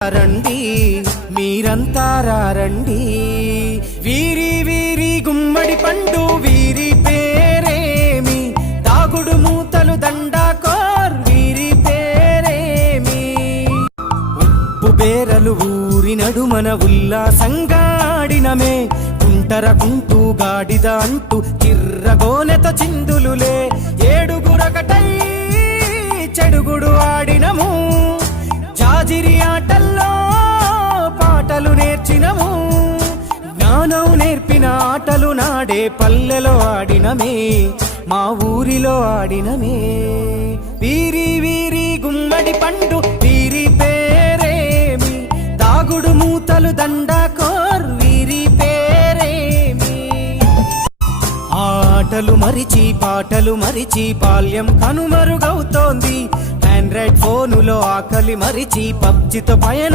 రండి మీరంతా రండి, వీరి వీరి గుమ్మడి పండు వీరి పేరేమి, దాగుడు మూతలు దండాకోర్ వీరి పేరేమి. ఉప్పు బేరలు ఊరి నడుమన ఉల్లాసంగా ఆడినమే, కుంటూ గాడిద అంటూ చిర్రగోనెతో చిందులులే. ఏడుగురకటై చెడుగుడు ఆడినము, జాజిరి ఆటల్లో పాటలు నేర్చినము. జ్ఞానం నేర్పిన ఆటలు నాడే పల్లెలో ఆడినమే, మా ఊరిలో ఆడినమే. వీరి వీరి గుమ్మడి పండు వీరి పేరేమి, దాగుడు మూతలు దండాకోర్ వీరి పేరేమి. ఆటలు మరిచి పాటలు మరిచి బాల్యం కనుమరుగవుతోంది, ఆండ్రాయిడ్ ఫోనులో ఆకలి మరిచి పబ్జితో పయనం